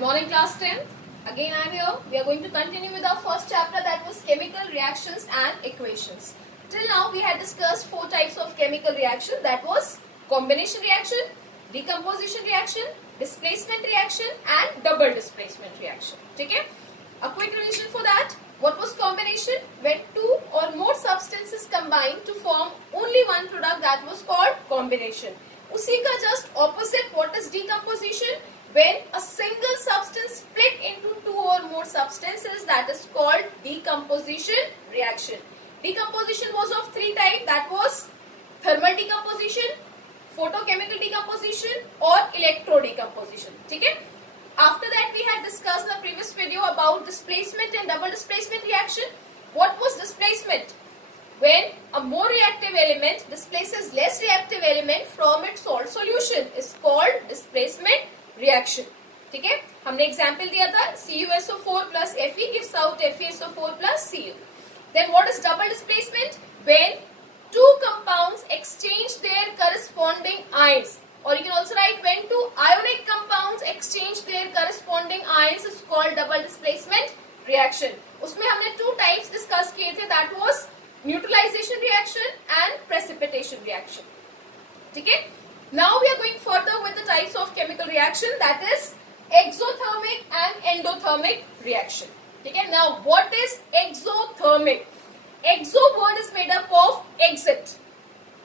Good morning, class 10th. Again I am here. We are going to continue with our first chapter, that was chemical reactions and equations. Till now we had discussed 4 types of chemical reaction, that was combination reaction, decomposition reaction, displacement reaction and double displacement reaction. Okay? A quick revision for that. What was combination? When 2 or more substances combine to form only one product, that was called combination. उसी का just opposite, what is decomposition? When a single substance split into 2 or more substances, that is called decomposition reaction. Decomposition was of 3 types, that was thermal decomposition, photochemical decomposition or electrodecomposition. Okay? After that we had discussed in the previous video about displacement and double displacement reaction. What was displacement? When a more reactive element displaces less reactive element from its salt solution is called displacement reaction. ठीक है? हमने example दिया था CuSO4 plus Fe gives out FeSO4 plus Cu. Then what is double displacement? When 2 compounds exchange their corresponding ions, or you can also write when 2 ionic compounds exchange their corresponding ions is called double displacement reaction. उसमें हमने 2 types discuss किए थे, that was neutralization reaction and precipitation reaction. ठीक है? Now we are going further with the types of chemical reaction, that is exothermic and endothermic reaction. Okay? Now what is exothermic? Exo word is made up of exit.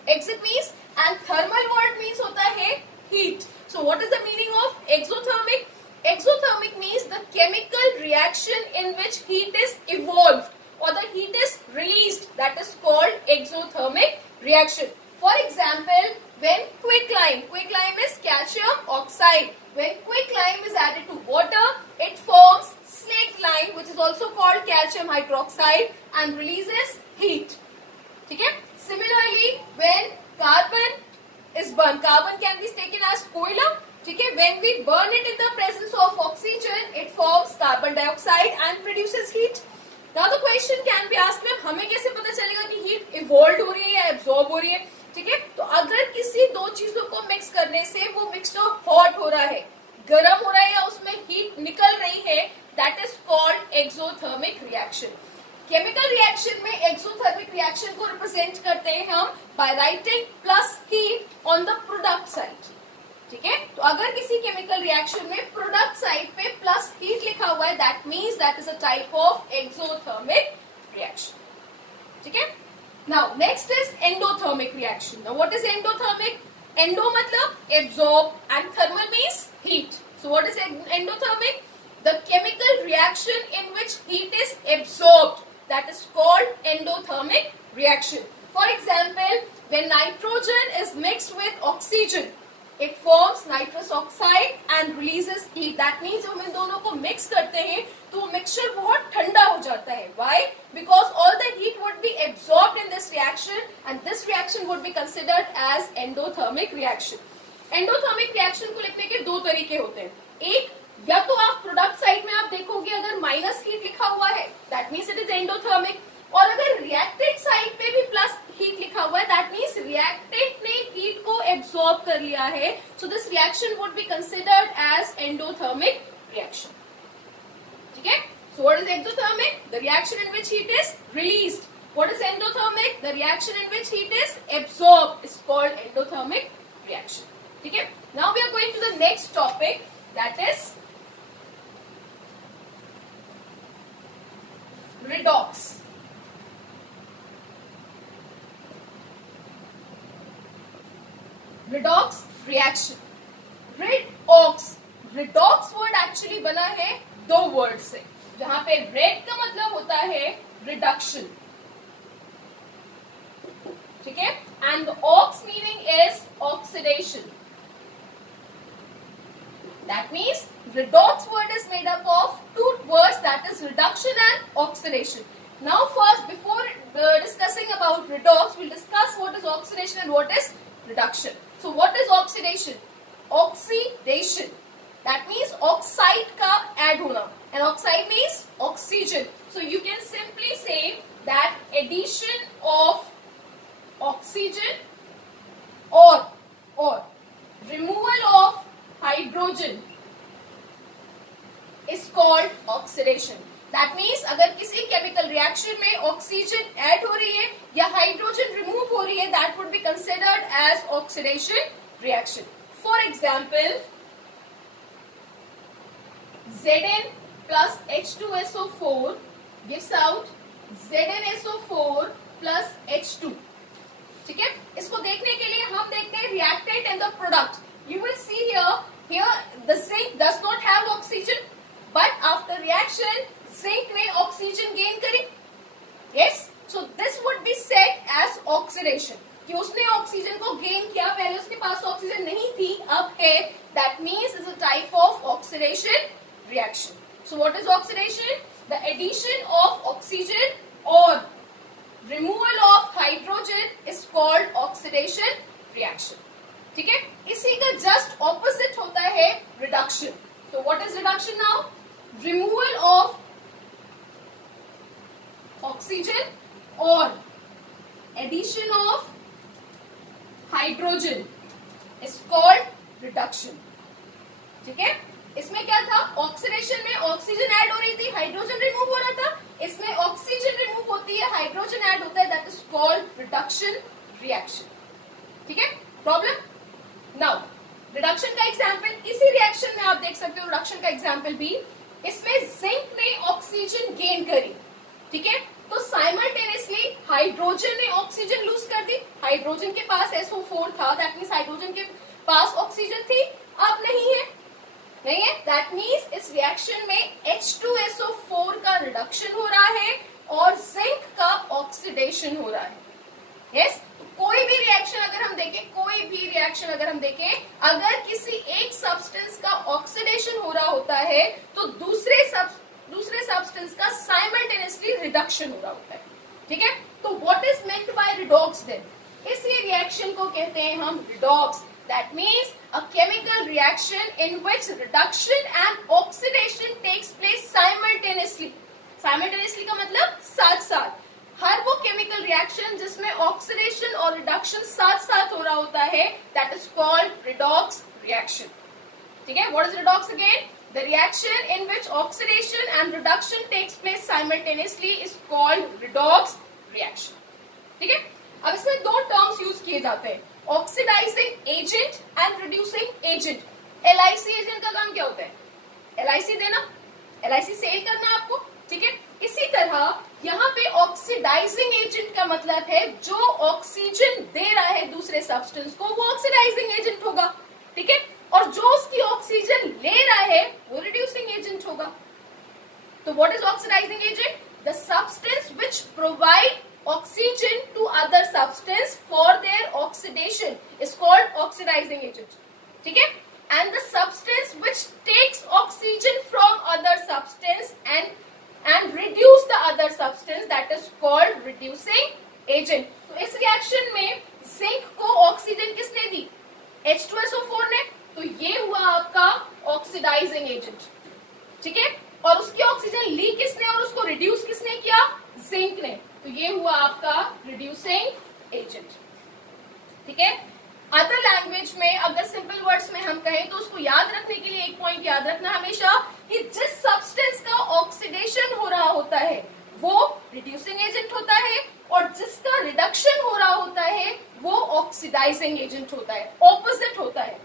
Exit means, and thermal word means होता है heat. So what is the meaning of exothermic? Exothermic means the chemical reaction in which heat is evolved or the heat is released, that is called exothermic reaction. For example, when quicklime is calcium oxide. When quicklime is added to water, it forms slaked lime, which is also called calcium hydroxide, and releases heat. Okay? Similarly, when carbon is burned, carbon can be taken as koila. Okay? When we burn it in the presence of oxygen, it forms carbon dioxide and produces heat. Now the question can be asked, ma'am हमें कैसे पता चलेगा कि heat evolved हो रही है या absorb हो रही है? ठीक है, तो अगर किसी 2 चीजों को मिक्स करने से वो मिक्सचर हॉट हो रहा है, गर्म हो रहा है या उसमें हीट निकल रही है, that is called exothermic reaction. Chemical reaction में एक्सोथर्मिक रिएक्शन को रिप्रेजेंट करते हैं हम by writing plus heat on the product side. ठीक है, तो अगर किसी केमिकल रिएक्शन में प्रोडक्ट साइड पे प्लस हीट लिखा हुआ है, that means that is a type of exothermic reaction. ठीक है. Now next is endothermic reaction. Now what is endothermic? Endo matlab absorb and thermal means heat. So what is endothermic? The chemical reaction in which heat is absorbed, that is called endothermic reaction. For example, when nitrogen is mixed with oxygen, it forms nitrous oxide and releases heat. That means जब हम इन दोनों को mix करते हैं तो वो mixture बहुत ठंडा हो जाता है. Why? Because all the heat would be absorbed in this reaction and this reaction would be considered as endothermic reaction. Endothermic reaction को लिखने के 2 तरीके होते हैं. एक, या तो आप प्रोडक्ट साइड में आप देखोगे अगर माइनस हीट लिखा हुआ है, that means it is endothermic. और अगर रिएक्टेंट साइड पे भी प्लस हीट लिखा हुआ है, दैट मीन्स रिएक्टेंट ने हीट को एब्सॉर्ब कर लिया है. So this reaction would be considered as endothermic reaction. ठीक है. So what is exothermic? The reaction in which heat is released. What is endothermic? The reaction in which heat is absorbed is called endothermic reaction. ठीक है. Now we are going to the next topic, that is redox. Redox reaction. Redox. Redox word actually बना है 2 word से, जहां पे red का मतलब होता है reduction. ठीक है, and the ox meaning is oxidation. That means redox word is made up of 2 words, that is reduction and oxidation. Now first, before discussing about redox, we'll discuss what is oxidation and what is reduction. So what is oxidation? Oxidation. That means oxide का add होना, and oxide means oxygen. So you can simply say that addition of oxygen or removal of hydrogen called oxidation. That means अगर किसी chemical reaction में oxygen add हो रही है या hydrogen remove हो रही है, that would be considered as oxidation reaction. For example, Zn plus H2SO4 gives out ZnSO4 plus H2. ठीक है, इसको देखने के लिए हम देखते हैं reactant and the product. You will see here the zinc does not have oxygen, but after reaction zinc ने oxygen gain करी. Yes, so this would be said as oxidation. कि उसने ऑक्सीजन को गेन किया, पहले उसके पास ऑक्सीजन नहीं थी, अब है. That means is a type of oxidation reaction. So what is oxidation? The addition of oxygen or removal of hydrogen is called oxidation reaction. ठीक है, इसी का just opposite होता है reduction. So what is reduction now? Removal of oxygen or addition of hydrogen is called reduction. ठीक है, इसमें क्या था, ऑक्सीडेशन में ऑक्सीजन ऐड हो रही थी, हाइड्रोजन रिमूव हो रहा था. इसमें ऑक्सीजन रिमूव होती है, हाइड्रोजन ऐड होता है, that is called reduction reaction. ठीक है, प्रॉब्लम. नाउ रिडक्शन का एग्जांपल इसी रिएक्शन में आप देख सकते हो. रिडक्शन का एग्जांपल भी, इसमें जिंक ने ऑक्सीजन गेन करी. ठीक है, तो साइमल्टेनियसली हाइड्रोजन ने ऑक्सीजन लूज कर दी. हाइड्रोजन के पास SO4 था, दैट मीन्स हाइड्रोजन के पास ऑक्सीजन थी, अब नहीं है. दैट मीन्स इस रिएक्शन में H2SO4 का रिडक्शन हो रहा है और जिंक का ऑक्सीडेशन हो रहा है. यस, कोई भी रिएक्शन अगर हम देखें, अगर किसी एक सब्सटेंस का ऑक्सीडेशन हो रहा होता है तो दूसरे सब्सटेंस का साइमल्टेनियसली रिडक्शन हो रहा होता है. ठीक है, तो what is meant by redox then? इस रिएक्शन को कहते हैं हम redox. That means a chemical reaction in which reduction and oxidation takes place simultaneously. Simultaneously का मतलब साथ साथ. हर वो chemical reaction जिसमें oxidation और reduction साथ साथ हो रहा होता है, that is called redox reaction. ठीक है, what is redox again? The reaction in which oxidation and reduction takes place simultaneously is called redox reaction. ठीक है, अब इसमें दो टर्म्स यूज किए जाते हैं, oxidizing agent and reducing agent. LIC agent का काम क्या होता है? LIC देना, LIC सेल करना आपको. ठीक है, इसी तरह यहाँ पे ऑक्सीडाइजिंग एजेंट का मतलब है जो ऑक्सीजन दे रहा है दूसरे सब्सटेंस को, वो ऑक्सीडाइजिंग एजेंट होगा. ठीक है, और जो उसकी ऑक्सीजन ले रहा है वो रिड्यूसिंग एजेंट होगा. तो what is oxidizing agent? The substance which provide oxygen to other substance for their oxidation is called oxidizing agent. ठीक है, and the substance which takes oxygen from other substance and reduce the other substance, that is called reducing agent. तो इस reaction में zinc को oxygen किसने दी? H2SO4 ने. तो ये हुआ आपका ऑक्सीडाइजिंग एजेंट. ठीक है, और उसकी ऑक्सीजन ली किसने और उसको रिड्यूस किसने किया? जिंक ने. तो ये हुआ आपका रिड्यूसिंग एजेंट. ठीक है, अदर लैंग्वेज में अगर सिंपल वर्ड्स में हम कहें तो उसको याद रखने के लिए एक पॉइंट याद रखना हमेशा कि जिस सब्सटेंस का ऑक्सीडेशन हो रहा होता है वो रिड्यूसिंग एजेंट होता है और जिसका रिडक्शन हो रहा होता है वो ऑक्सीडाइजिंग एजेंट होता है. ऑपोजिट होता है.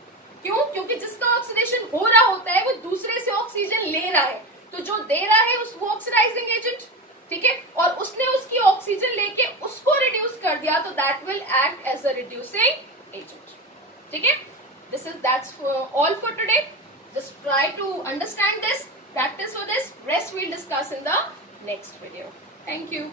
क्यों? क्योंकि जिसका ऑक्सीडेशन हो रहा होता है वो दूसरे से ऑक्सीजन ले रहा है, तो जो दे रहा है वो ऑक्सीडाइजिंग एजेंट. ठीक है, और उसने उसकी ऑक्सीजन लेके उसको रिड्यूस कर दिया तो that will act as a reducing agent. ठीक है, that's all for today. Just try to understand this, practice for this. Rest we'll discuss in the next video. Thank you.